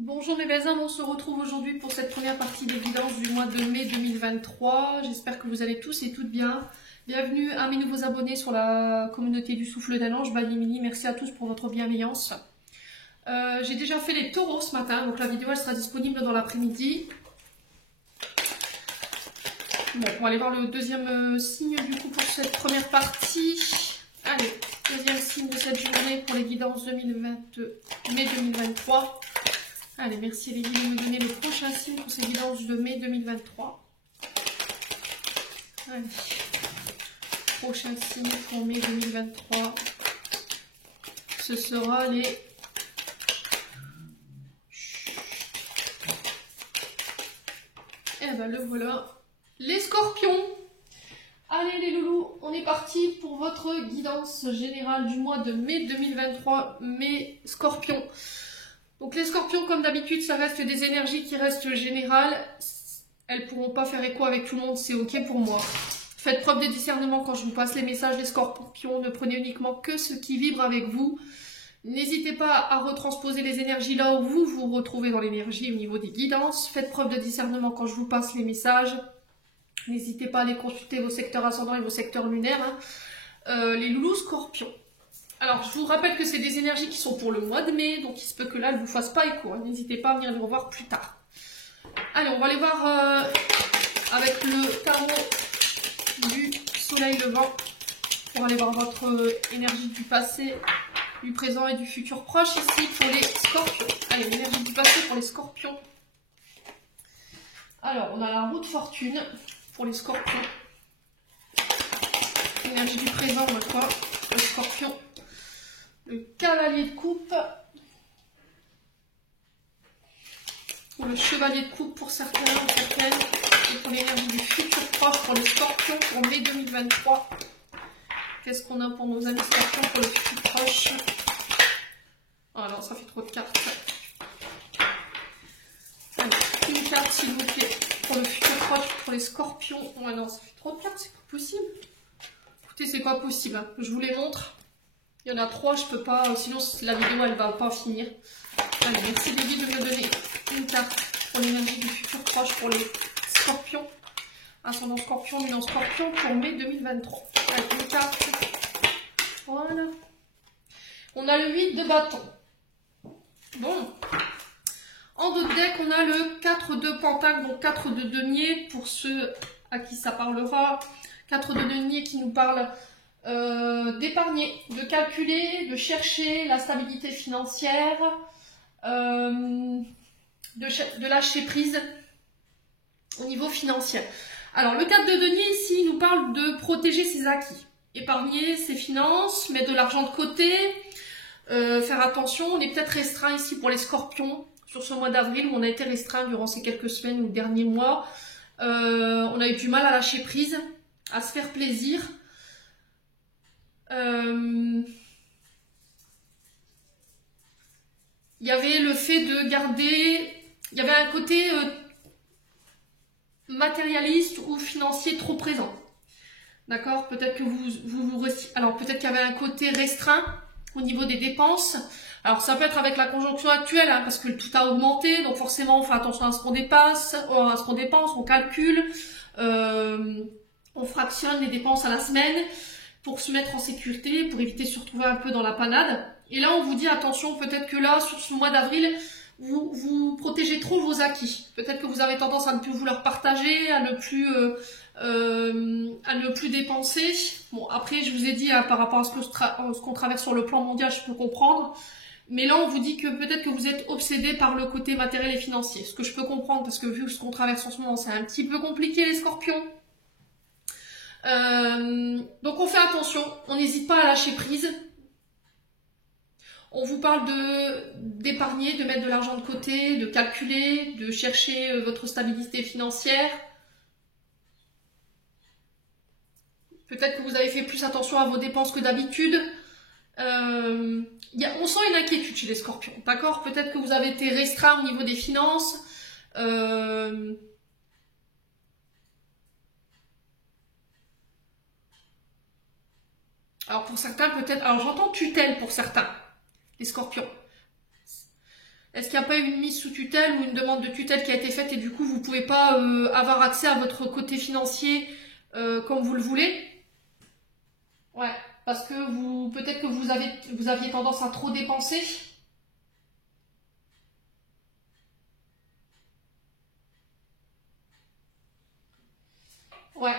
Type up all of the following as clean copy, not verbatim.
Bonjour mes belles âmes, on se retrouve aujourd'hui pour cette première partie des guidances du mois de mai 2023. J'espère que vous allez tous et toutes bien. Bienvenue à mes nouveaux abonnés sur la communauté du souffle d'un ange, by Emily. Merci à tous pour votre bienveillance. J'ai déjà fait les taureaux ce matin, donc la vidéo elle sera disponible dans l'après-midi. Bon, on va aller voir le deuxième signe du coup pour cette première partie. Allez, deuxième signe de cette journée pour les guidances mai 2023. Allez, merci les guides de me donner le prochain signe pour ces guidances de mai 2023. Allez, prochain signe pour mai 2023. Ce sera les... Eh ben le voilà, les scorpions. Allez les loulous, on est parti pour votre guidance générale du mois de mai 2023, mes scorpions. Donc les scorpions, comme d'habitude, ça reste des énergies qui restent générales. Elles ne pourront pas faire écho avec tout le monde, c'est ok pour moi. Faites preuve de discernement quand je vous passe les messages des scorpions. Ne prenez uniquement que ce qui vibre avec vous. N'hésitez pas à retransposer les énergies là où vous vous retrouvez dans l'énergie au niveau des guidances. Faites preuve de discernement quand je vous passe les messages. N'hésitez pas à aller consulter vos secteurs ascendants et vos secteurs lunaires. Les loulous scorpions. Alors, je vous rappelle que c'est des énergies qui sont pour le mois de mai, donc il se peut que là, elles ne vous fassent pas écho. N'hésitez pas à venir les revoir plus tard. Allez, on va aller voir avec le tarot du soleil levant pour aller voir votre énergie du passé, du présent et du futur proche ici pour les scorpions. Allez, l'énergie du passé pour les scorpions. Alors, on a la roue de fortune pour les scorpions. L'énergie du présent, on a quoi pour les scorpions? Le cavalier de coupe, ou le chevalier de coupe pour certains ou certaines, et pour l'énergie du futur proche pour les scorpions pour mai 2023. Qu'est-ce qu'on a pour nos amis scorpions pour le futur proche? Oh non, ça fait trop de cartes. Allez, une carte s'il vous plaît pour le futur proche pour les scorpions. Oh non, ça fait trop de cartes, c'est pas possible. Écoutez, c'est pas possible, hein. Je vous les montre. Il y en a 3, je peux pas, sinon la vidéo elle va pas finir. Allez, merci Lily de me donner une carte pour l'énergie du futur proche pour les scorpions. Ascendant scorpion, luminant scorpion pour mai 2023. Allez, une carte. Voilà. On a le 8 de bâton. Bon. En dos de deck, on a le 4 de pentacle, donc 4 de denier pour ceux à qui ça parlera. 4 de denier qui nous parle d'épargner, de calculer, de chercher la stabilité financière, de lâcher prise au niveau financier. Alors le 4 de denier ici nous parle de protéger ses acquis, épargner ses finances, mettre de l'argent de côté, faire attention. On est peut-être restreint ici pour les scorpions sur ce mois d'avril où on a été restreint durant ces quelques semaines ou derniers mois. On a eu du mal à lâcher prise, à se faire plaisir. Il y avait le fait de garder, il y avait un côté matérialiste ou financier trop présent. D'accord? Peut-être que alors peut-être qu'il y avait un côté restreint au niveau des dépenses. Alors ça peut être avec la conjoncture actuelle, hein, parce que tout a augmenté, donc forcément on fait attention à ce qu'on dépasse, à ce qu'on dépense, on calcule, on fractionne les dépenses à la semaine pour se mettre en sécurité, pour éviter de se retrouver un peu dans la panade. Et là, on vous dit, attention, peut-être que là, sur ce mois d'avril, vous protégez trop vos acquis. Peut-être que vous avez tendance à ne plus vouloir partager, à ne plus dépenser. Bon, après, je vous ai dit, hein, par rapport à ce qu'on traverse sur le plan mondial, je peux comprendre. Mais là, on vous dit que peut-être que vous êtes obsédé par le côté matériel et financier. Ce que je peux comprendre, parce que vu ce qu'on traverse en ce moment, c'est un petit peu compliqué, les scorpions. Donc on fait attention, on n'hésite pas à lâcher prise. On vous parle d'épargner, de mettre de l'argent de côté, de calculer, de chercher votre stabilité financière. Peut-être que vous avez fait plus attention à vos dépenses que d'habitude. On sent une inquiétude chez les scorpions, d'accord? Peut-être que vous avez été restreint au niveau des finances. Alors pour certains peut-être, alors j'entends tutelle pour certains, les scorpions. Est-ce qu'il n'y a pas eu une mise sous tutelle ou une demande de tutelle qui a été faite et du coup vous ne pouvez pas avoir accès à votre côté financier comme vous le voulez? Ouais, parce que peut-être que vous aviez tendance à trop dépenser. Ouais.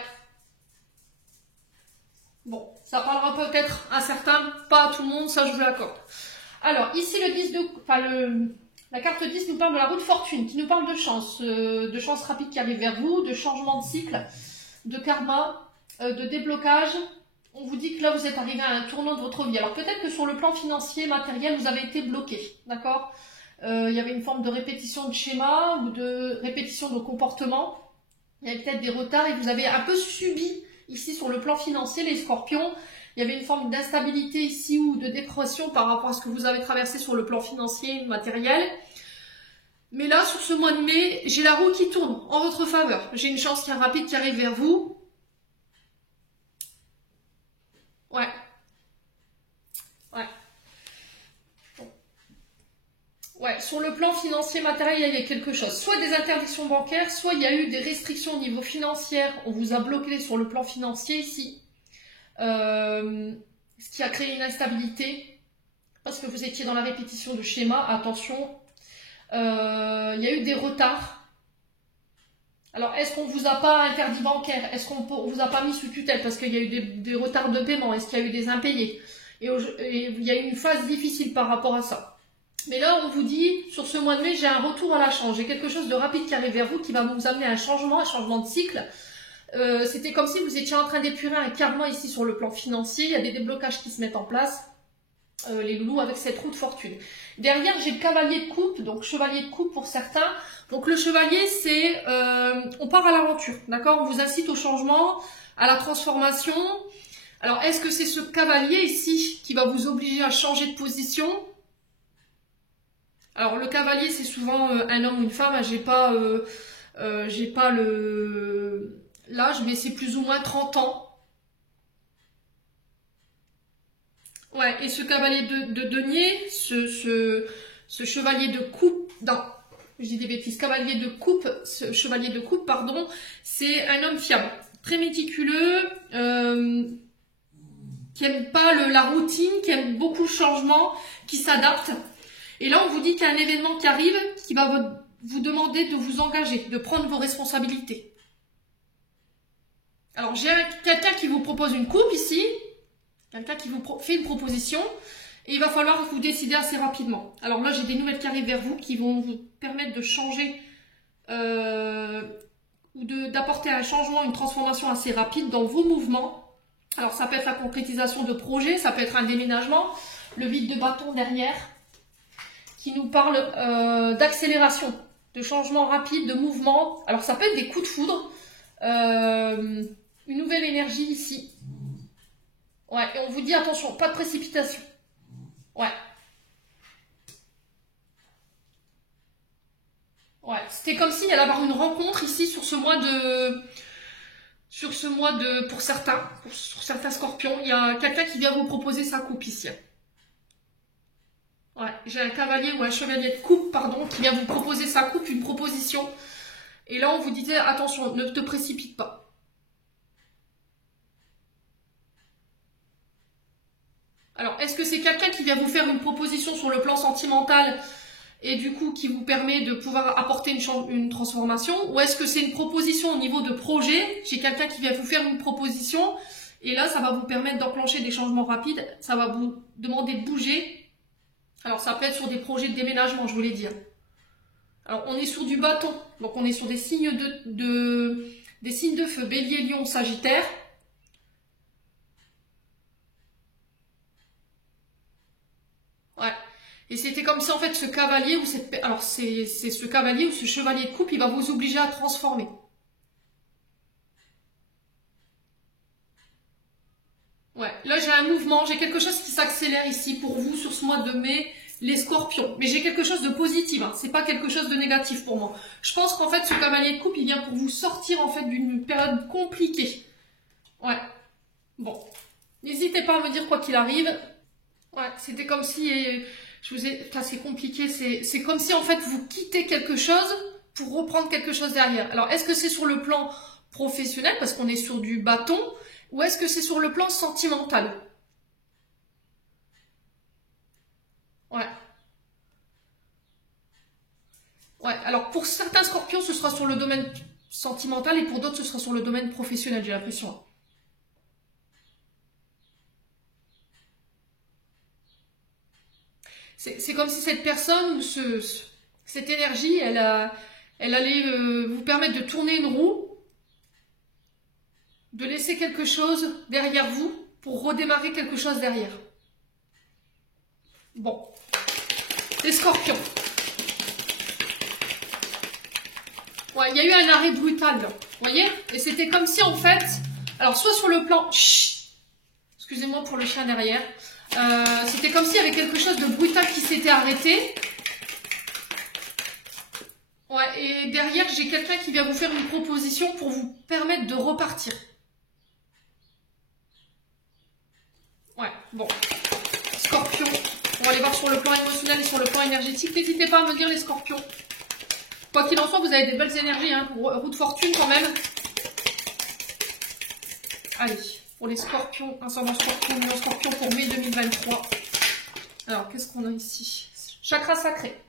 Bon, ça parlera peut-être à certains, pas à tout le monde, ça je vous l'accorde. Alors, ici le 10 de... Enfin, la carte 10 nous parle de la roue de fortune, qui nous parle de chance rapide qui arrive vers vous, de changement de cycle, de karma, de déblocage. On vous dit que là, vous êtes arrivé à un tournant de votre vie. Alors, peut-être que sur le plan financier, matériel, vous avez été bloqué, d'accord? Il y avait une forme de répétition de schéma ou de répétition de comportement. Il y avait peut-être des retards et vous avez un peu subi, ici, sur le plan financier, les scorpions. Il y avait une forme d'instabilité ici ou de dépression par rapport à ce que vous avez traversé sur le plan financier, matériel. Mais là, sur ce mois de mai, j'ai la roue qui tourne en votre faveur. J'ai une chance rapide qui arrive vers vous. Ouais. Ouais. Ouais, sur le plan financier, matériel, il y a quelque chose. Soit des interdictions bancaires, soit il y a eu des restrictions au niveau financier. On vous a bloqué sur le plan financier ici. Ce qui a créé une instabilité. Parce que vous étiez dans la répétition de schéma. Attention. Il y a eu des retards. Alors, est-ce qu'on vous a pas interdit bancaire? Est-ce qu'on vous a pas mis sous tutelle? Parce qu'il y a eu des retards de paiement. Est-ce qu'il y a eu des impayés? Et il y a eu une phase difficile par rapport à ça. Mais là, on vous dit, sur ce mois de mai, j'ai un retour à la charge. J'ai quelque chose de rapide qui arrive vers vous, qui va vous amener à un changement de cycle. C'était comme si vous étiez en train d'épurer un karma ici sur le plan financier. Il y a des déblocages qui se mettent en place. Les loulous avec cette roue de fortune. Derrière, j'ai le cavalier de coupe, donc chevalier de coupe pour certains. Donc le chevalier, c'est on part à l'aventure, d'accord? On vous incite au changement, à la transformation. Alors, est-ce que c'est ce cavalier ici qui va vous obliger à changer de position? Alors, le cavalier, c'est souvent un homme ou une femme. J'ai pas l'âge, mais c'est plus ou moins 30 ans. Ouais, et ce cavalier de denier, ce chevalier de coupe, non, je dis des bêtises, cavalier de coupe, ce chevalier de coupe, pardon, c'est un homme fiable, très méticuleux, qui aime pas la routine, qui aime beaucoup le changement, qui s'adapte. Et là, on vous dit qu'il y a un événement qui arrive, qui va vous demander de vous engager, de prendre vos responsabilités. Alors, j'ai quelqu'un qui vous propose une coupe ici, quelqu'un qui vous fait une proposition, et il va falloir vous décider assez rapidement. Alors là, j'ai des nouvelles qui arrivent vers vous, qui vont vous permettre de changer, ou d'apporter un changement, une transformation assez rapide dans vos mouvements. Alors ça peut être la concrétisation de projets, ça peut être un déménagement, le vide de bâton derrière, qui nous parle d'accélération, de changement rapide, de mouvement. Alors ça peut être des coups de foudre, une nouvelle énergie ici. Ouais, et on vous dit attention, pas de précipitation. Ouais. Ouais, c'était comme s'il y allait avoir une rencontre ici sur ce mois pour certains, sur certains scorpions. Il y a quelqu'un qui vient vous proposer sa coupe ici. Ouais, j'ai un cavalier ou un chevalier de coupe, pardon, qui vient vous proposer sa coupe, une proposition. Et là, on vous disait, attention, ne te précipite pas. Alors, est-ce que c'est quelqu'un qui vient vous faire une proposition sur le plan sentimental et du coup qui vous permet de pouvoir apporter une transformation? Ou est-ce que c'est une proposition au niveau de projet? J'ai quelqu'un qui vient vous faire une proposition et là, ça va vous permettre d'enclencher des changements rapides. Ça va vous demander de bouger. Alors, ça peut être sur des projets de déménagement, je voulais dire. Alors, on est sur du bâton. Donc, on est sur des signes des signes de feu. Bélier, Lion, Sagittaire. Ouais. Et c'était comme ça, en fait, ce cavalier, ou alors c'est ce cavalier ou ce chevalier de coupe, il va vous obliger à transformer. Ouais, là j'ai un mouvement, j'ai quelque chose qui s'accélère ici pour vous sur ce mois de mai, les scorpions. Mais j'ai quelque chose de positif, hein. C'est pas quelque chose de négatif pour moi. Je pense qu'en fait, ce cavalier de coupe, il vient pour vous sortir, en fait, d'une période compliquée. Ouais. Bon. N'hésitez pas à me dire quoi qu'il arrive. Ouais, c'était comme si Putain, c'est compliqué, c'est comme si en fait vous quittez quelque chose pour reprendre quelque chose derrière. Alors, est-ce que c'est sur le plan professionnel, parce qu'on est sur du bâton, ou est-ce que c'est sur le plan sentimental? Ouais. Ouais, alors pour certains scorpions, ce sera sur le domaine sentimental et pour d'autres, ce sera sur le domaine professionnel, j'ai l'impression. C'est comme si cette personne, cette énergie, elle allait vous permettre de tourner une roue, de laisser quelque chose derrière vous pour redémarrer quelque chose derrière. Bon, les scorpions. Ouais, il y a eu un arrêt brutal, là. Vous voyez? Et c'était comme si, en fait, alors soit sur le plan... Excusez-moi pour le chien derrière. C'était comme s'il y avait quelque chose de brutal qui s'était arrêté. Ouais, et derrière, j'ai quelqu'un qui vient vous faire une proposition pour vous permettre de repartir. Ouais, bon. Scorpion. On va aller voir sur le plan émotionnel et sur le plan énergétique. N'hésitez pas à me dire les scorpions. Quoi qu'il en soit, vous avez des belles énergies, hein, pour roue de fortune quand même. Allez, pour les scorpions, ascendant scorpion, million scorpion pour mai 2023. Alors, qu'est-ce qu'on a ici? Chakra sacré.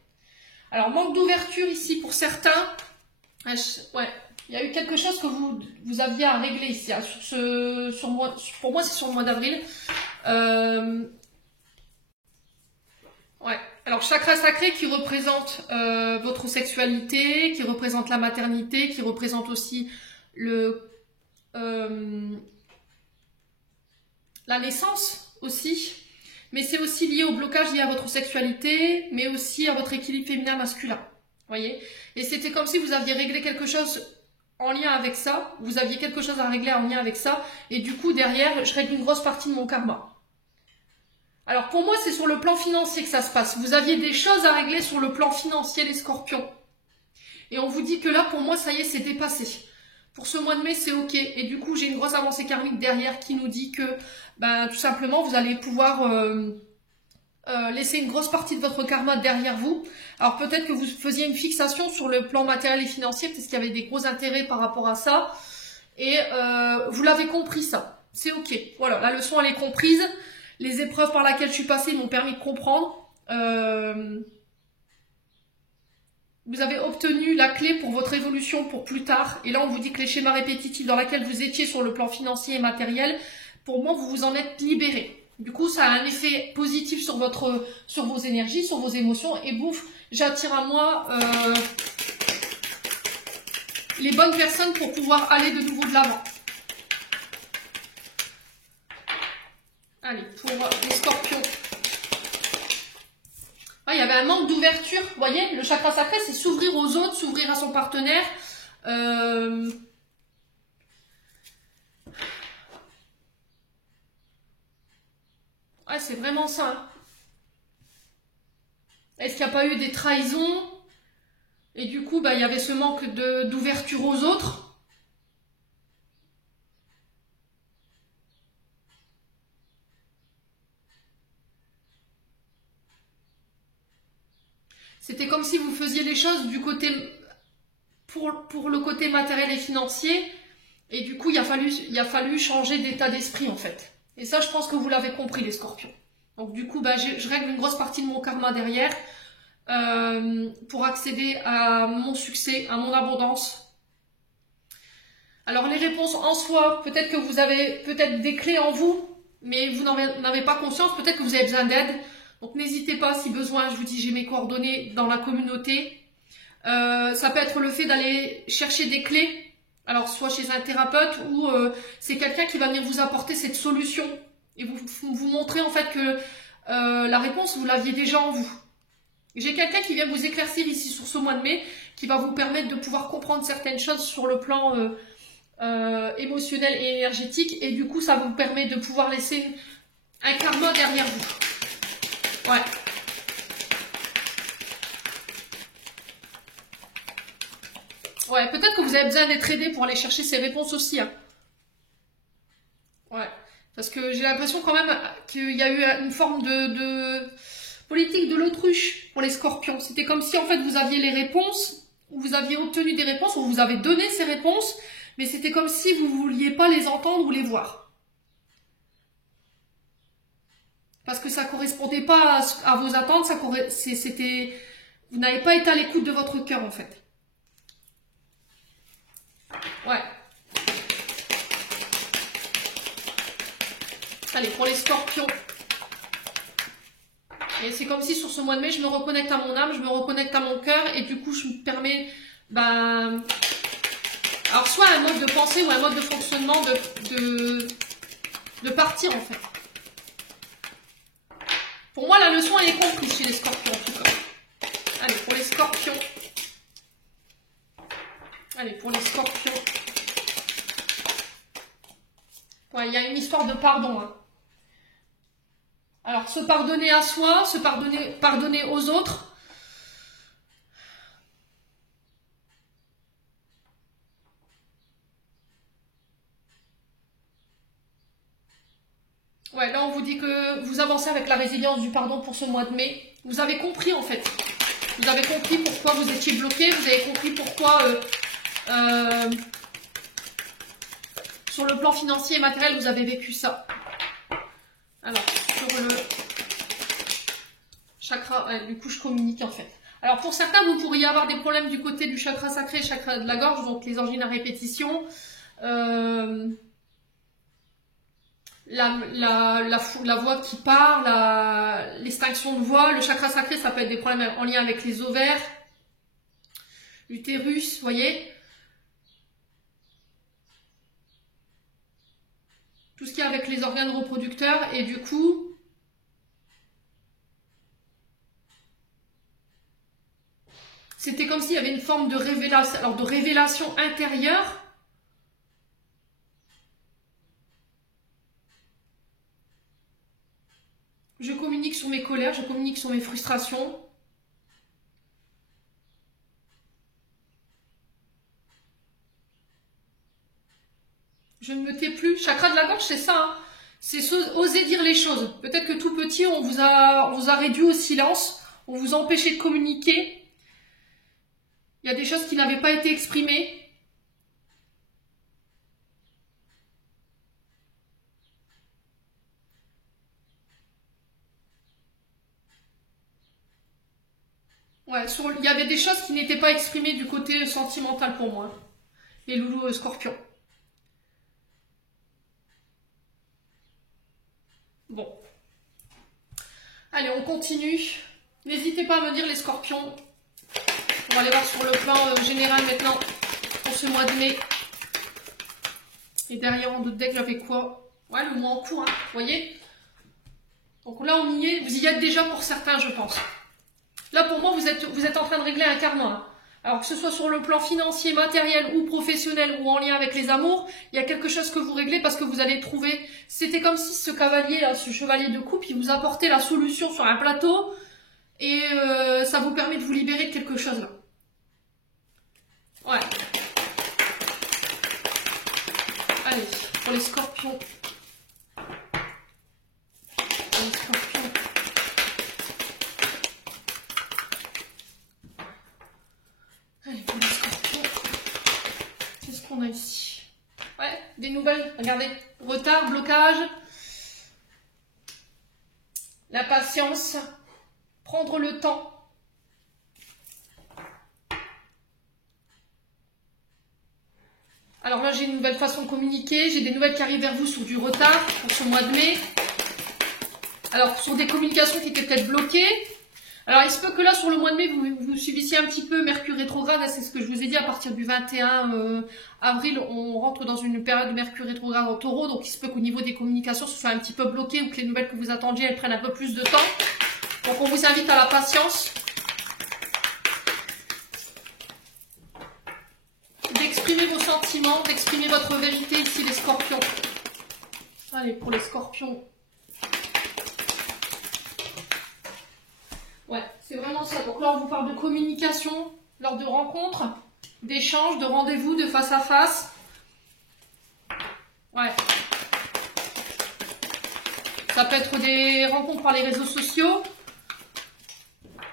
Alors, manque d'ouverture ici pour certains. Ouais, il y a eu quelque chose que vous aviez à régler ici. Hein, pour moi, c'est sur le mois d'avril. Ouais. Alors, chakra sacré qui représente votre sexualité, qui représente la maternité, qui représente aussi la naissance aussi. Mais c'est aussi lié au blocage lié à votre sexualité, mais aussi à votre équilibre féminin-masculin. Voyez? Et c'était comme si vous aviez réglé quelque chose en lien avec ça. Vous aviez quelque chose à régler en lien avec ça. Et du coup, derrière, je règle une grosse partie de mon karma. Alors pour moi, c'est sur le plan financier que ça se passe. Vous aviez des choses à régler sur le plan financier, les scorpions. Et on vous dit que là, pour moi, ça y est, c'est dépassé. Pour ce mois de mai, c'est ok. Et du coup, j'ai une grosse avancée karmique derrière qui nous dit que, ben, tout simplement, vous allez pouvoir laisser une grosse partie de votre karma derrière vous. Alors peut-être que vous faisiez une fixation sur le plan matériel et financier, parce qu'il y avait des gros intérêts par rapport à ça. Et vous l'avez compris, ça. C'est ok. Voilà, la leçon, elle est comprise. Les épreuves par lesquelles je suis passée m'ont permis de comprendre. Vous avez obtenu la clé pour votre évolution pour plus tard. Et là, on vous dit que les schémas répétitifs dans lesquels vous étiez sur le plan financier et matériel, pour moi, vous vous en êtes libéré. Du coup, ça a un effet positif sur vos énergies, sur vos émotions. Et bouf, j'attire à moi les bonnes personnes pour pouvoir aller de nouveau de l'avant. Allez, pour les scorpions. Ah, il y avait un manque d'ouverture. Vous voyez, le chakra sacré, c'est s'ouvrir aux autres, s'ouvrir à son partenaire. Ouais, c'est vraiment ça. Hein. Est-ce qu'il n'y a pas eu des trahisons? Et du coup, bah, il y avait ce manque d'ouverture aux autres. C'était comme si vous faisiez les choses du côté pour le côté matériel et financier. Et du coup, il a fallu changer d'état d'esprit, en fait. Et ça, je pense que vous l'avez compris, les scorpions. Donc du coup, bah, je règle une grosse partie de mon karma derrière pour accéder à mon succès, à mon abondance. Alors les réponses en soi, peut-être que vous avez peut-être des clés en vous, mais vous n'en avez pas conscience, peut-être que vous avez besoin d'aide. Donc n'hésitez pas, si besoin, je vous dis, j'ai mes coordonnées dans la communauté. Ça peut être le fait d'aller chercher des clés. Alors, soit chez un thérapeute ou c'est quelqu'un qui va venir vous apporter cette solution et vous montrer en fait que la réponse, vous l'aviez déjà en vous. J'ai quelqu'un qui vient vous éclaircir ici sur ce mois de mai, qui va vous permettre de pouvoir comprendre certaines choses sur le plan émotionnel et énergétique. Et du coup, ça vous permet de pouvoir laisser un karma derrière vous. Ouais. Ouais, peut-être que vous avez besoin d'être aidé pour aller chercher ces réponses aussi. Hein. Ouais, parce que j'ai l'impression quand même qu'il y a eu une forme Politique de l'autruche pour les scorpions. C'était comme si en fait vous aviez les réponses, ou vous aviez obtenu des réponses, ou vous avez donné ces réponses, mais c'était comme si vous ne vouliez pas les entendre ou les voir. Parce que ça ne correspondait pas à vos attentes, vous n'avez pas été à l'écoute de votre cœur en fait. Ouais. Allez, pour les scorpions. Et c'est comme si sur ce mois de mai, je me reconnecte à mon âme, je me reconnecte à mon cœur et du coup, je me permets, alors soit un mode de pensée ou un mode de fonctionnement de partir en fait. Pour moi, la leçon, elle est comprise chez les scorpions en tout cas. Allez, pour les scorpions. Allez, pour les scorpions. Ouais, il y a une histoire de pardon, hein. Alors, se pardonner à soi, pardonner aux autres. Ouais, là, on vous dit que vous avancez avec la résilience du pardon pour ce mois de mai. Vous avez compris, en fait. Vous avez compris pourquoi vous étiez bloqué. Vous avez compris pourquoi, sur le plan financier et matériel, vous avez vécu ça. Alors, sur le chakra, ouais, du coup, je communique, en fait. Alors, pour certains, vous pourriez avoir des problèmes du côté du chakra sacré et chakra de la gorge, donc les origines à répétition. La voix qui part, l'extinction de voix. Le chakra sacré, ça peut être des problèmes en lien avec les ovaires, l'utérus, vous voyez. Tout ce qui est avec les organes reproducteurs. Et du coup, c'était comme s'il y avait une forme de révélation, alors de révélation intérieure. Je communique sur mes colères, je communique sur mes frustrations. Je ne me tais plus. Chakra de la gorge, c'est ça, hein. C'est oser dire les choses. Peut-être que tout petit, on vous a réduit au silence, on vous a empêché de communiquer. Il y a des choses qui n'avaient pas été exprimées. Ouais, il y avait des choses qui n'étaient pas exprimées du côté sentimental pour moi. Les loulous scorpions. Bon. Allez, on continue. N'hésitez pas à me dire les scorpions. On va aller voir sur le plan général maintenant pour ce mois de mai. Et derrière en d'autres decks, j'avais quoi? Ouais, le mois en cours, hein, vous voyez. Donc là, on y est. Vous y êtes déjà pour certains, je pense. Là, pour moi, vous êtes en train de régler un karma. Hein. Alors que ce soit sur le plan financier, matériel ou professionnel ou en lien avec les amours, il y a quelque chose que vous réglez parce que vous allez trouver... C'était comme si ce cavalier, là, ce chevalier de coupe, il vous apportait la solution sur un plateau et ça vous permet de vous libérer de quelque chose là. Ouais. Allez, pour les scorpions. Pour les scorpions. Allez, pour les scorpions. Qu'est-ce qu'on a ici? Ouais, des nouvelles. Regardez. Retard, blocage. La patience. Prendre le temps. Alors là, j'ai une nouvelle façon de communiquer. J'ai des nouvelles qui arrivent vers vous sur du retard pour ce mois de mai. Alors, sur des communications qui étaient peut-être bloquées. Alors, il se peut que là, sur le mois de mai, vous subissiez un petit peu Mercure rétrograde. C'est ce que je vous ai dit, à partir du 21 avril, on rentre dans une période de Mercure rétrograde en Taureau. Donc, il se peut qu'au niveau des communications, ce soit un petit peu bloqué ou que les nouvelles que vous attendiez, elles prennent un peu plus de temps. Donc, on vous invite à la patience. D'exprimer vos sentiments, d'exprimer votre vérité ici, les scorpions. Allez, pour les scorpions. Ouais, c'est vraiment ça. Donc là, on vous parle de communication lors de rencontres, d'échanges, de rendez-vous, de face à face. Ouais. Ça peut être des rencontres par les réseaux sociaux.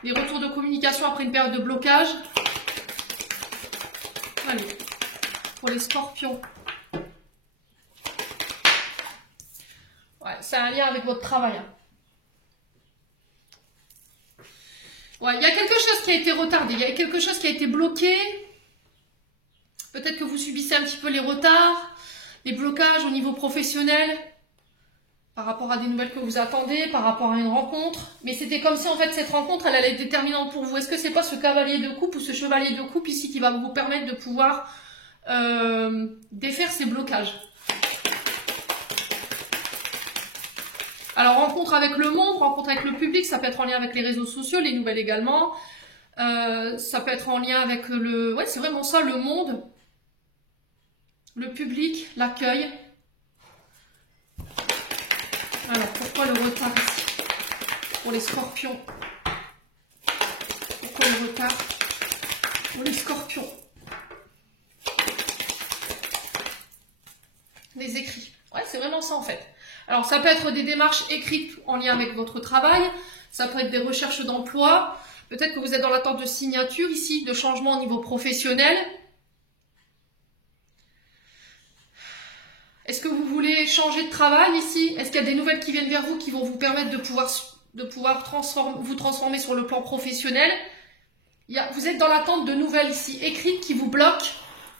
Les retours de communication après une période de blocage. Allez, pour les scorpions. Ouais, c'est un lien avec votre travail. Hein. Ouais, il y a quelque chose qui a été retardé, il y a quelque chose qui a été bloqué. Peut-être que vous subissez un petit peu les retards, les blocages au niveau professionnel, par rapport à des nouvelles que vous attendez, par rapport à une rencontre. Mais c'était comme si en fait cette rencontre, elle allait être déterminante pour vous. Est-ce que c'est pas ce cavalier de coupe ou ce chevalier de coupe ici qui va vous permettre de pouvoir défaire ces blocages? Alors, rencontre avec le monde, rencontre avec le public, ça peut être en lien avec les réseaux sociaux, les nouvelles également. Ça peut être en lien avec le... Ouais, c'est vraiment ça, le monde, le public, l'accueil. Alors, pourquoi le retard ici? Pour les scorpions. Pourquoi le retard? Pour les scorpions. Les écrits. Ouais, c'est vraiment ça en fait. Alors, ça peut être des démarches écrites en lien avec votre travail. Ça peut être des recherches d'emploi. Peut-être que vous êtes dans l'attente de signature ici, de changement au niveau professionnel. Est-ce que vous voulez changer de travail ici? Est-ce qu'il y a des nouvelles qui viennent vers vous qui vont vous permettre de pouvoir vous transformer sur le plan professionnel? Vous êtes dans l'attente de nouvelles ici écrites qui vous bloquent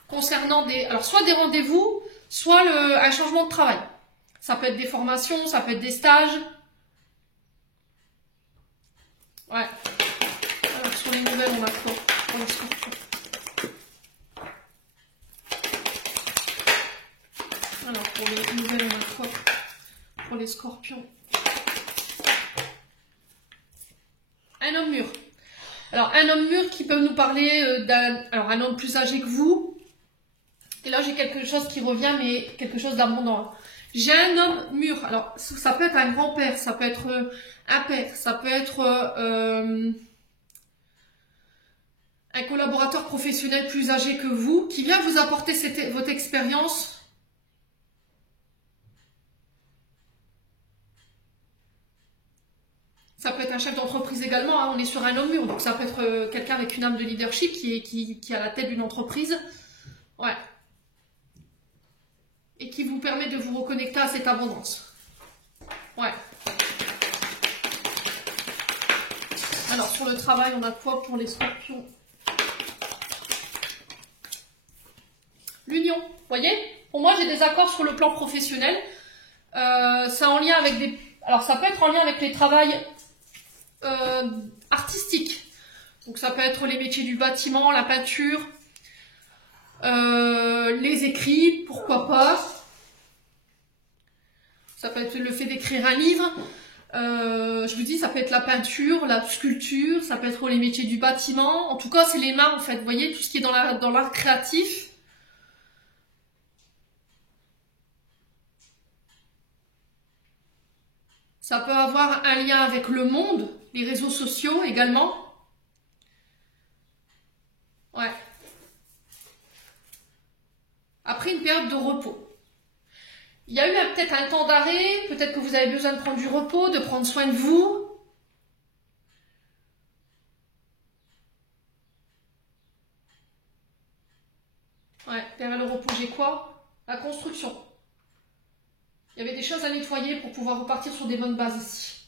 concernant alors soit des rendez-vous, soit un changement de travail. Ça peut être des formations, ça peut être des stages. Ouais. Alors, sur les nouvelles, on a quoi pour les scorpions? Alors, pour les nouvelles, on a quoi pour les scorpions? Un homme mûr. Alors, un homme mûr qui peut nous parler un homme plus âgé que vous. Et là, j'ai quelque chose qui revient, mais quelque chose d'abondant. J'ai un homme mûr. Alors, ça peut être un grand-père, ça peut être un père, ça peut être un collaborateur professionnel plus âgé que vous qui vient vous apporter votre expérience. Ça peut être un chef d'entreprise également, hein. On est sur un homme mûr, donc ça peut être quelqu'un avec une âme de leadership qui est à la tête d'une entreprise. Ouais. Et qui vous permet de vous reconnecter à cette abondance. Ouais. Alors, sur le travail, on a quoi pour les scorpions? L'union. Vous voyez? Pour moi, j'ai des accords sur le plan professionnel. C'est en lien avec des... Alors, ça peut être en lien avec les travails artistiques. Donc, ça peut être les métiers du bâtiment, la peinture, les écrits, pourquoi pas. Ça peut être le fait d'écrire un livre. Je vous dis, ça peut être la peinture, la sculpture, ça peut être les métiers du bâtiment. En tout cas, c'est les mains, en fait. Vous voyez, tout ce qui est dans l'art créatif. Ça peut avoir un lien avec le monde, les réseaux sociaux également. Ouais. Après une période de repos. Il y a eu peut-être un temps d'arrêt, peut-être que vous avez besoin de prendre du repos, de prendre soin de vous. Ouais, derrière le repos, j'ai quoi? La construction. Il y avait des choses à nettoyer pour pouvoir repartir sur des bonnes bases ici.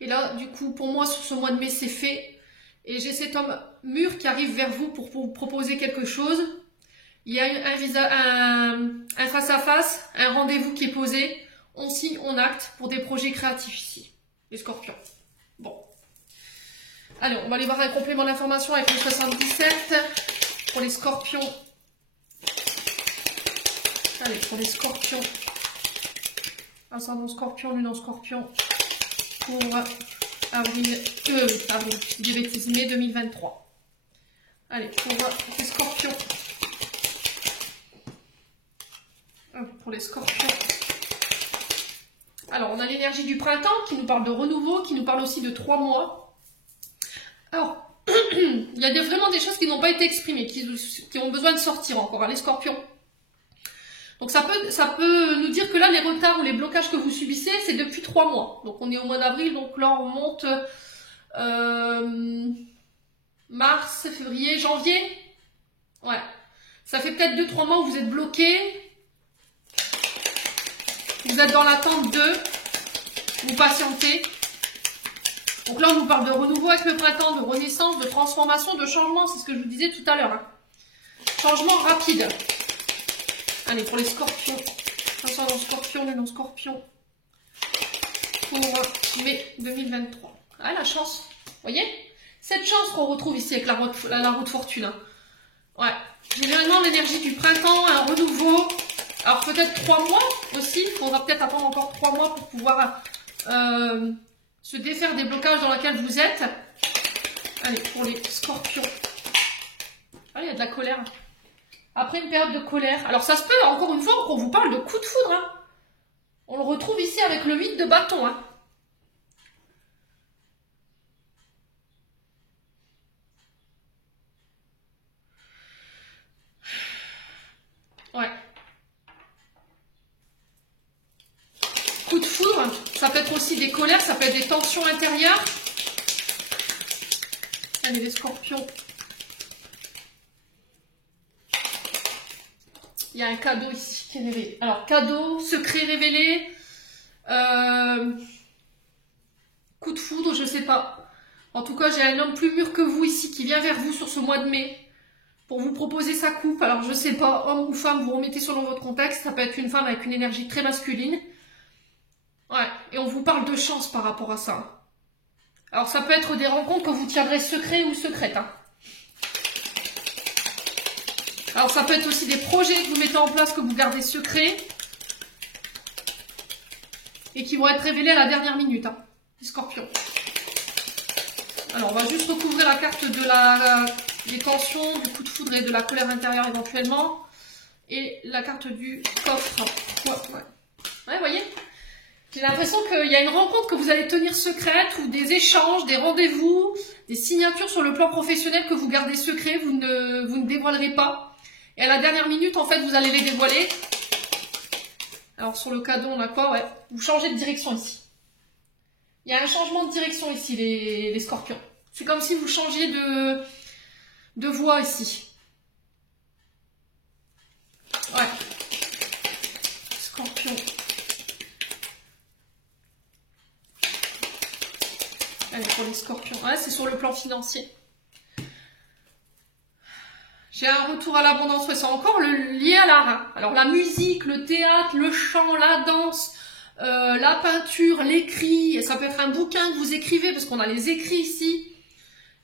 Et là, du coup, pour moi, sur ce mois de mai, c'est fait. Et j'ai cet homme mûr qui arrive vers vous pour vous proposer quelque chose. Il y a un face-à-face, un rendez-vous qui est posé. On signe, on acte pour des projets créatifs ici. Les scorpions. Bon. Allez, on va aller voir un complément d'information avec le 77. Pour les scorpions. Allez, pour les scorpions. Ascendant scorpion, lune en scorpion. Pour avril, des bêtises, mai 2023. Allez, pour les scorpions. Pour les scorpions. Alors, on a l'énergie du printemps qui nous parle de renouveau, qui nous parle aussi de 3 mois. Alors, il y a vraiment des choses qui n'ont pas été exprimées, qui ont besoin de sortir encore, hein, les scorpions. Donc, ça peut nous dire que là, les retards ou les blocages que vous subissez, c'est depuis 3 mois. Donc, on est au mois d'avril, donc là, on monte Mars, février, janvier. Ouais. Ça fait peut-être 2-3 mois où vous êtes bloqué. Vous êtes dans l'attente de. Vous patientez. Donc là, on vous parle de renouveau avec le printemps, de renaissance, de transformation, de changement. C'est ce que je vous disais tout à l'heure. Hein. Changement rapide. Allez, pour les scorpions. Ascendant scorpion, lune en scorpion. Pour mai 2023. Ah, la chance. Vous voyez? Cette chance qu'on retrouve ici avec la roue de fortune. Hein. Ouais. Généralement, l'énergie du printemps, un renouveau. Alors, peut-être 3 mois aussi. Il faudra peut-être attendre encore 3 mois pour pouvoir se défaire des blocages dans lesquels vous êtes. Allez, pour les scorpions. Ah, il y a de la colère. Après une période de colère. Alors, ça se peut, encore une fois, qu'on vous parle de coup de foudre. Hein. On le retrouve ici avec le 8 de bâton. Hein. Ouais. Coup de foudre, ça peut être aussi des colères, ça peut être des tensions intérieures. Allez, les scorpions. Il y a un cadeau ici qui est révélé. Alors, cadeau, secret révélé. Coup de foudre, je sais pas. En tout cas, j'ai un homme plus mûr que vous ici qui vient vers vous sur ce mois de mai pour vous proposer sa coupe. Alors, je sais pas, homme ou femme, vous remettez selon votre contexte. Ça peut être une femme avec une énergie très masculine. Ouais, et on vous parle de chance par rapport à ça. Alors, ça peut être des rencontres que vous tiendrez secrets ou secrètes. Hein. Alors, ça peut être aussi des projets que vous mettez en place que vous gardez secrets et qui vont être révélés à la dernière minute. Hein, les scorpions. Alors, on va juste recouvrir la carte de des tensions, du coup de foudre et de la colère intérieure éventuellement. Et la carte du coffre. Ouais, vous voyez ? J'ai l'impression qu'il y a une rencontre que vous allez tenir secrète ou des échanges, des rendez-vous, des signatures sur le plan professionnel que vous gardez secret, vous ne dévoilerez pas. Et à la dernière minute, en fait, vous allez les dévoiler. Alors, sur le cadeau, on a quoi? Ouais, vous changez de direction ici. Il y a un changement de direction ici, les scorpions. C'est comme si vous changiez de voie ici. Ouais. Scorpion. Allez, pour les scorpions. Ouais, c'est sur le plan financier. J'ai un retour à l'abondance. Ouais, c'est encore lié à l'art. Hein. Alors, la musique, le théâtre, le chant, la danse, la peinture, l'écrit. Ça peut être un bouquin que vous écrivez, parce qu'on a les écrits ici.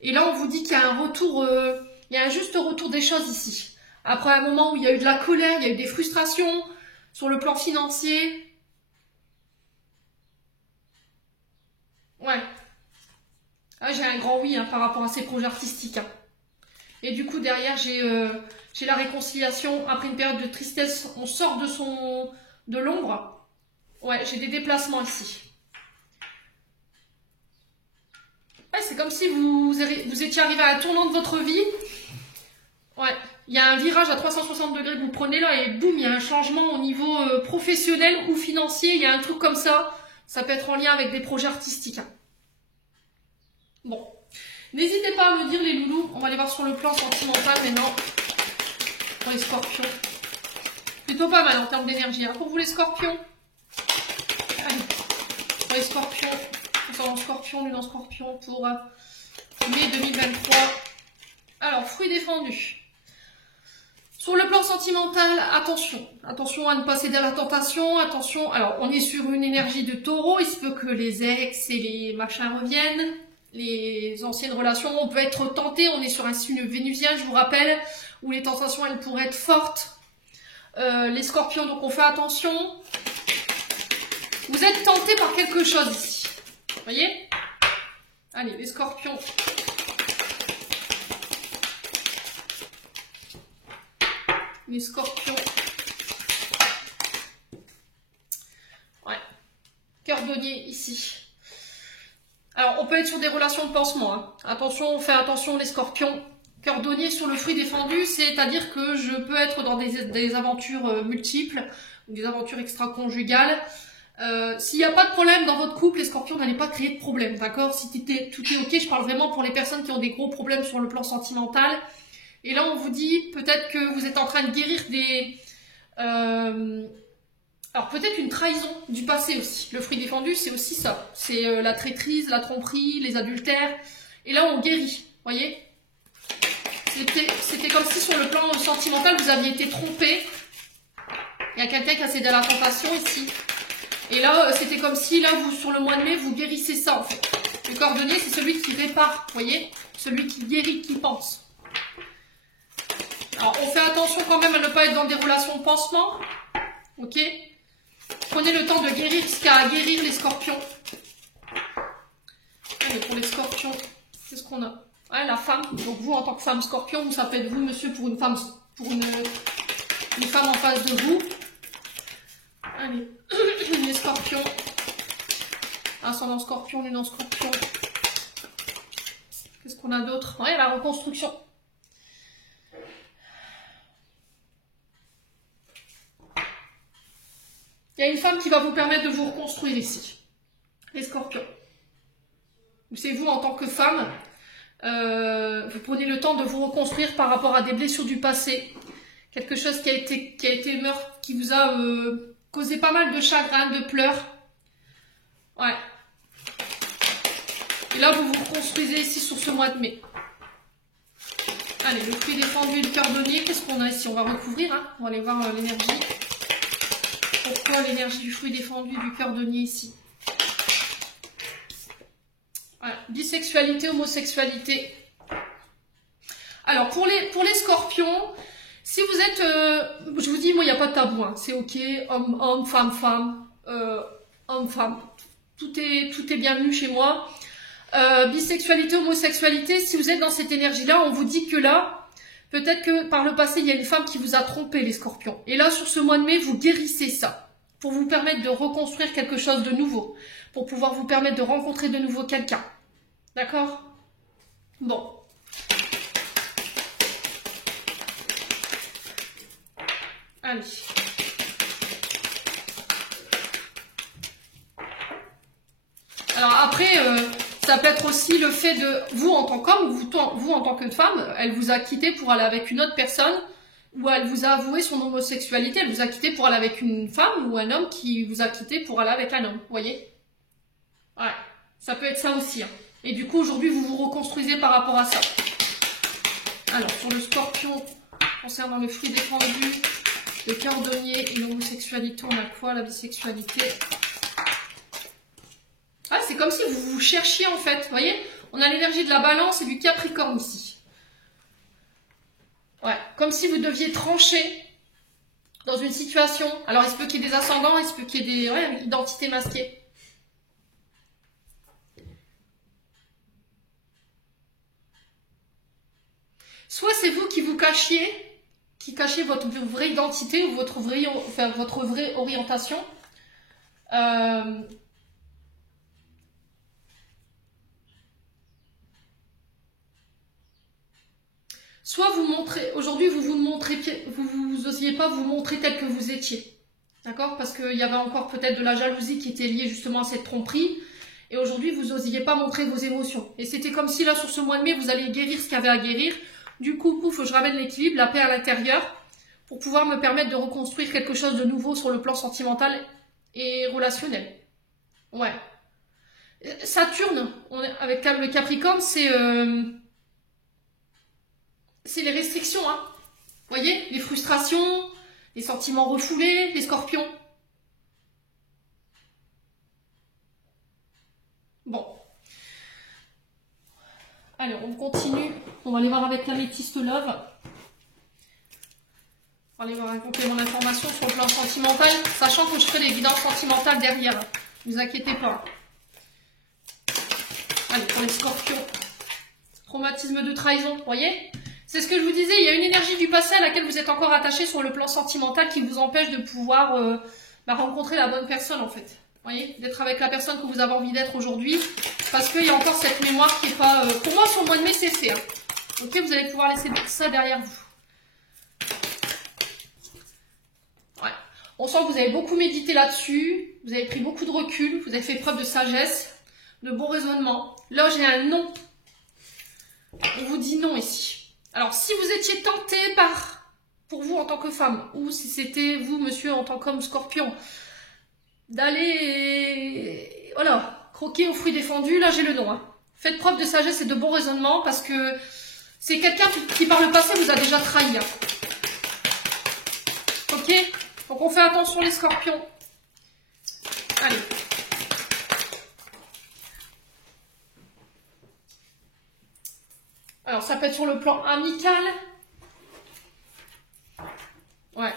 Et là, on vous dit qu'il y a un retour, il y a un juste retour des choses ici. Après un moment où il y a eu de la colère, il y a eu des frustrations sur le plan financier. Ouais. Ah, j'ai un grand oui hein, par rapport à ces projets artistiques. Hein. Et du coup, derrière, j'ai la réconciliation. Après une période de tristesse, on sort de l'ombre. Ouais, j'ai des déplacements ici. Ouais, c'est comme si vous étiez arrivé à un tournant de votre vie. Ouais, il y a un virage à 360 degrés que vous prenez là et boum, il y a un changement au niveau professionnel ou financier. Il y a un truc comme ça. Ça peut être en lien avec des projets artistiques. Hein. Bon. N'hésitez pas à me dire les loulous, on va aller voir sur le plan sentimental maintenant. Pour les scorpions. Plutôt pas mal en termes d'énergie. Hein. Pour vous les scorpions. Allez. Pour les scorpions. En scorpion, lune en scorpion pour mai 2023. Alors, fruits défendus. Sur le plan sentimental, attention. Attention à ne pas céder à la tentation. Attention, alors on est sur une énergie de taureau. Il se peut que les ex et les machins reviennent. Les anciennes relations, on peut être tenté, on est sur un signe vénusien, je vous rappelle, où les tentations, elles pourraient être fortes. Les scorpions, donc on fait attention. Vous êtes tenté par quelque chose ici. Vous voyez? Allez, les scorpions. Les scorpions. Ouais. Cœur denier ici. Alors, on peut être sur des relations de pansement. Hein. Attention, on fait attention les scorpions. Cœur denier sur le fruit défendu, c'est-à-dire que je peux être dans des aventures multiples, des aventures extra-conjugales. S'il n'y a pas de problème dans votre couple, les scorpions, n'allez pas créer de problème, d'accord? Si tout est ok, je parle vraiment pour les personnes qui ont des gros problèmes sur le plan sentimental. Et là, on vous dit peut-être que vous êtes en train de guérir des... alors peut-être une trahison du passé aussi. Le fruit défendu, c'est aussi ça. C'est la traîtrise, la tromperie, les adultères. Et là, on guérit, voyez? C'était comme si sur le plan sentimental, vous aviez été trompé. Il y a quelqu'un qui a cédé à la tentation ici. Et là, c'était comme si, là, vous, sur le mois de mai, vous guérissez ça, en fait. Le cordonnier, c'est celui qui répare, voyez? Celui qui guérit, qui pense. Alors, on fait attention quand même à ne pas être dans des relations de pansement. Ok? Prenez le temps de guérir ce qu'il y a à guérir, les scorpions. Allez, pour les scorpions, qu'est-ce qu'on a? Ouais, la femme. Donc, vous, en tant que femme scorpion, ça peut être vous, monsieur, pour une femme, une femme en face de vous. Allez, les scorpions. Ascendant scorpion, lune en scorpion. Qu'est-ce qu'on a d'autre? Ouais, la reconstruction. Il y a une femme qui va vous permettre de vous reconstruire ici. Les scorpions. C'est vous en tant que femme. Vous prenez le temps de vous reconstruire par rapport à des blessures du passé. Quelque chose qui a été meurtre, qui vous a causé pas mal de chagrin, de pleurs. Ouais. Et là, vous vous reconstruisez ici sur ce mois de mai. Allez, le fruit défendu et le cordonnier, qu'est-ce qu'on a ici? On va recouvrir, hein. On va aller voir l'énergie. Pourquoi l'énergie du fruit défendu et du cordonnier ici? Voilà. Bisexualité, homosexualité. Alors, pour les scorpions, si vous êtes... je vous dis, moi, il n'y a pas de tabou. Hein. C'est ok, homme, homme, femme, femme, homme, femme. Tout est bienvenu chez moi. Bisexualité, homosexualité, si vous êtes dans cette énergie-là, on vous dit que là, peut-être que par le passé, il y a une femme qui vous a trompé, les scorpions. Et là, sur ce mois de mai, vous guérissez ça. Pour vous permettre de reconstruire quelque chose de nouveau. Pour pouvoir vous permettre de rencontrer de nouveau quelqu'un. D'accord? Bon. Allez. Alors après, ça peut être aussi le fait de, vous en tant qu'homme, vous en tant que femme, elle vous a quitté pour aller avec une autre personne, ou elle vous a avoué son homosexualité, elle vous a quitté pour aller avec une femme, ou un homme qui vous a quitté pour aller avec un homme, vous voyez? Ouais, ça peut être ça aussi. Hein. Et du coup, aujourd'hui, vous vous reconstruisez par rapport à ça. Alors, sur le scorpion, concernant le fruit défendu, le cordonnier et l'homosexualité, on a quoi, la bisexualité? Ah, c'est comme si vous vous cherchiez en fait, vous voyez? On a l'énergie de la balance et du capricorne ici. Ouais, comme si vous deviez trancher dans une situation. Alors, il se peut qu'il y ait des ascendants, il se peut qu'il y ait des identités masquées. Soit c'est vous qui vous cachiez, qui cachez votre vraie identité ou votre vraie orientation. Soit vous montrez, aujourd'hui vous osiez pas vous montrer tel que vous étiez. D'accord? Parce qu'il y avait encore peut-être de la jalousie qui était liée justement à cette tromperie. Et aujourd'hui, vous n'osiez pas montrer vos émotions. Et c'était comme si là, sur ce mois de mai, vous allez guérir ce qu'il y avait à guérir. Du coup, pouf, je ramène l'équilibre, la paix à l'intérieur, pour pouvoir me permettre de reconstruire quelque chose de nouveau sur le plan sentimental et relationnel. Ouais. Saturne, avec le Capricorne, c'est les restrictions, hein. Vous voyez, les frustrations, les sentiments refoulés, les scorpions. Bon. Allez, on continue. On va aller voir avec l'améthyste love. On va aller voir un complément d'information sur le plan sentimental, sachant que je ferai des guidances sentimentales derrière. Ne vous inquiétez pas. Allez, pour les scorpions. Traumatisme de trahison, vous voyez? C'est ce que je vous disais, il y a une énergie du passé à laquelle vous êtes encore attaché sur le plan sentimental qui vous empêche de pouvoir rencontrer la bonne personne en fait. Vous voyez, d'être avec la personne que vous avez envie d'être aujourd'hui, parce qu'il y a encore cette mémoire qui n'est pas... pour moi, sur le mois de mai, c'est fait. Hein. Ok, vous allez pouvoir laisser ça derrière vous. Ouais. On sent que vous avez beaucoup médité là-dessus, vous avez pris beaucoup de recul, vous avez fait preuve de sagesse, de bon raisonnement. Là, j'ai un non. On vous dit non ici. Alors, si vous étiez tenté pour vous en tant que femme, ou si c'était vous, monsieur, en tant qu'homme scorpion, d'aller, voilà, croquer aux fruits défendus, là, j'ai le non. Hein. Faites preuve de sagesse et de bon raisonnement, parce que c'est quelqu'un qui, par le passé, vous a déjà trahi. Hein. Ok? Donc, on fait attention les scorpions. Allez. Alors, ça peut être sur le plan amical. Ouais.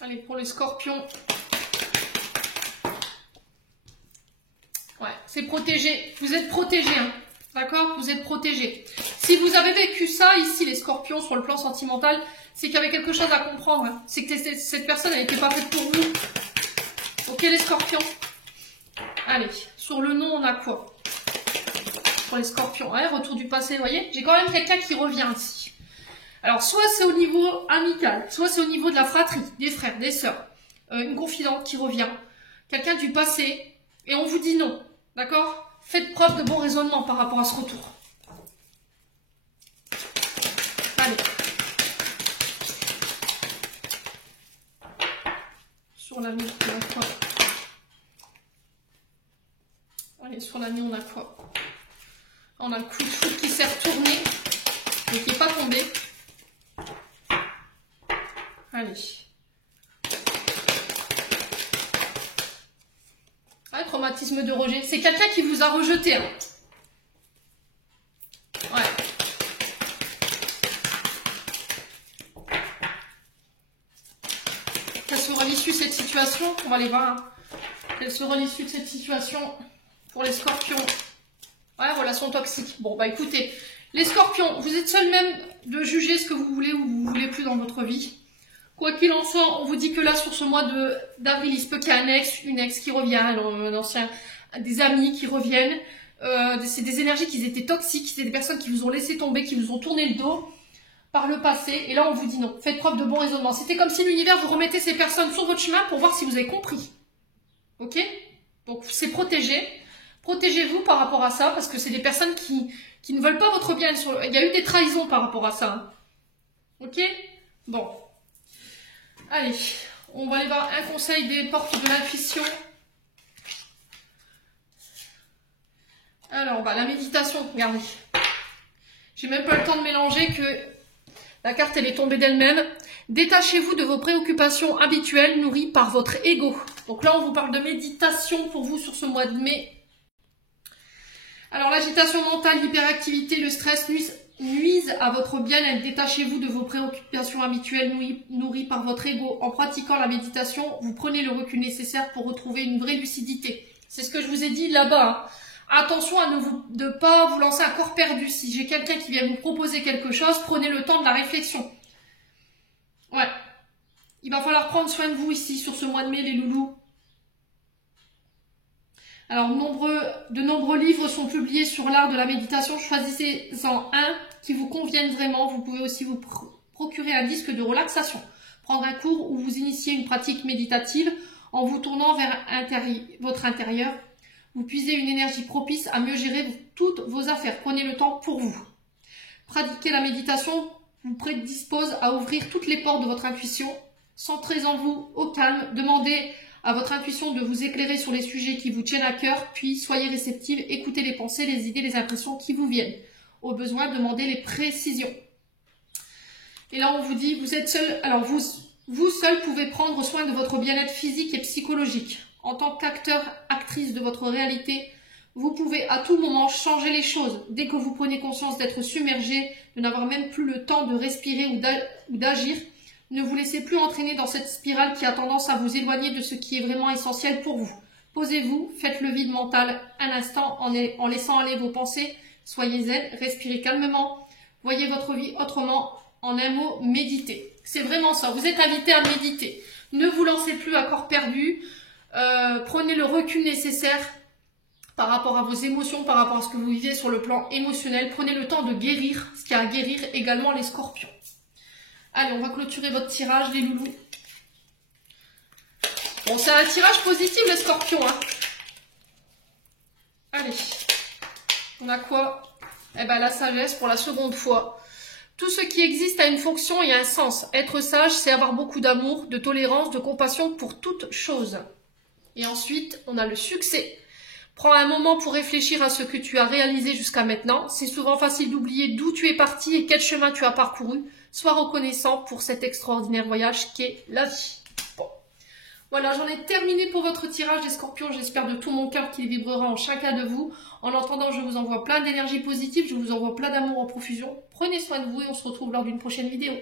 Allez, pour les scorpions. Ouais, c'est protégé. Vous êtes protégé, hein. D'accord? Vous êtes protégé. Si vous avez vécu ça ici, les scorpions, sur le plan sentimental, c'est qu'il y avait quelque chose à comprendre. Hein. C'est que cette personne, elle n'était pas faite pour vous. Ok, les scorpions? Allez, sur le nom, on a quoi? Pour les scorpions, ouais, retour du passé, vous voyez? J'ai quand même quelqu'un qui revient ici. Alors, soit c'est au niveau amical, soit c'est au niveau de la fratrie, des frères, des sœurs. Une confidente qui revient. Quelqu'un du passé. Et on vous dit non. D'accord? Faites preuve de bon raisonnement par rapport à ce retour. Allez. Sur l'ami, on a quoi? Allez, sur l'ami, on a quoi? On a le coup de foudre qui s'est retourné, mais qui n'est pas tombé. Allez. Ouais, traumatisme de rejet. C'est quelqu'un qui vous a rejeté. Hein. Ouais. Quelle sera l'issue de cette situation? On va aller voir. Hein. Quelle sera l'issue de cette situation pour les scorpions? Ouais, relation toxique. Bon, bah écoutez, les scorpions, vous êtes seuls même de juger ce que vous voulez ou vous voulez plus dans votre vie. Quoi qu'il en soit, on vous dit que là, sur ce mois d'avril, il se peut qu'il y ait un ex, une ex qui revient, un ancien, des amis qui reviennent. C'est des énergies qui étaient toxiques, c'est des personnes qui vous ont laissé tomber, qui vous ont tourné le dos par le passé. Et là, on vous dit non. Faites preuve de bon raisonnement. C'était comme si l'univers vous remettait ces personnes sur votre chemin pour voir si vous avez compris. Ok? Donc, c'est protégé. Protégez-vous par rapport à ça, parce que c'est des personnes qui ne veulent pas votre bien. Il y a eu des trahisons par rapport à ça. Hein. Ok? Bon. Allez, on va aller voir un conseil des portes de l'intuition. Alors, bah, la méditation, regardez. J'ai même pas le temps de mélanger que la carte, elle est tombée d'elle-même. Détachez-vous de vos préoccupations habituelles nourries par votre ego. Donc là, on vous parle de méditation pour vous sur ce mois de mai. Alors, l'agitation mentale, l'hyperactivité, le stress nuisent à votre bien-être. Détachez-vous de vos préoccupations habituelles nourries par votre ego. En pratiquant la méditation, vous prenez le recul nécessaire pour retrouver une vraie lucidité. C'est ce que je vous ai dit là-bas. Hein. Attention à ne pas vous lancer à corps perdu. Si j'ai quelqu'un qui vient vous proposer quelque chose, prenez le temps de la réflexion. Ouais. Il va falloir prendre soin de vous ici sur ce mois de mai, les loulous. Alors, de nombreux livres sont publiés sur l'art de la méditation. Choisissez-en un qui vous convienne vraiment. Vous pouvez aussi vous procurer un disque de relaxation. Prendre un cours où vous initiez une pratique méditative en vous tournant vers votre intérieur. Vous puisez une énergie propice à mieux gérer toutes vos affaires. Prenez le temps pour vous. Pratiquer la méditation vous prédispose à ouvrir toutes les portes de votre intuition. Centrez en vous au calme. Demandez à votre intuition de vous éclairer sur les sujets qui vous tiennent à cœur, puis soyez réceptive, écoutez les pensées, les idées, les impressions qui vous viennent. Au besoin, demandez les précisions. Et là, on vous dit, vous êtes seul. Alors, vous seul pouvez prendre soin de votre bien-être physique et psychologique. En tant qu'acteur, actrice de votre réalité, vous pouvez à tout moment changer les choses. Dès que vous prenez conscience d'être submergé, de n'avoir même plus le temps de respirer ou d'agir, ne vous laissez plus entraîner dans cette spirale qui a tendance à vous éloigner de ce qui est vraiment essentiel pour vous. Posez-vous, faites le vide mental un instant en laissant aller vos pensées. Soyez zen, respirez calmement. Voyez votre vie autrement. En un mot, méditez. C'est vraiment ça. Vous êtes invité à méditer. Ne vous lancez plus à corps perdu. Prenez le recul nécessaire par rapport à vos émotions, par rapport à ce que vous vivez sur le plan émotionnel. Prenez le temps de guérir ce qu'il y a à guérir également les scorpions. Allez, on va clôturer votre tirage, les loulous. Bon, c'est un tirage positif, les scorpions. Hein. Allez, on a quoi? Eh ben, la sagesse pour la seconde fois. Tout ce qui existe a une fonction et un sens. Être sage, c'est avoir beaucoup d'amour, de tolérance, de compassion pour toute chose. Et ensuite, on a le succès. Prends un moment pour réfléchir à ce que tu as réalisé jusqu'à maintenant. C'est souvent facile d'oublier d'où tu es parti et quel chemin tu as parcouru. Sois reconnaissant pour cet extraordinaire voyage qu'est la vie. Bon. Voilà, j'en ai terminé pour votre tirage des scorpions. J'espère de tout mon cœur qu'il vibrera en chacun de vous. En attendant, je vous envoie plein d'énergie positive. Je vous envoie plein d'amour en profusion. Prenez soin de vous et on se retrouve lors d'une prochaine vidéo.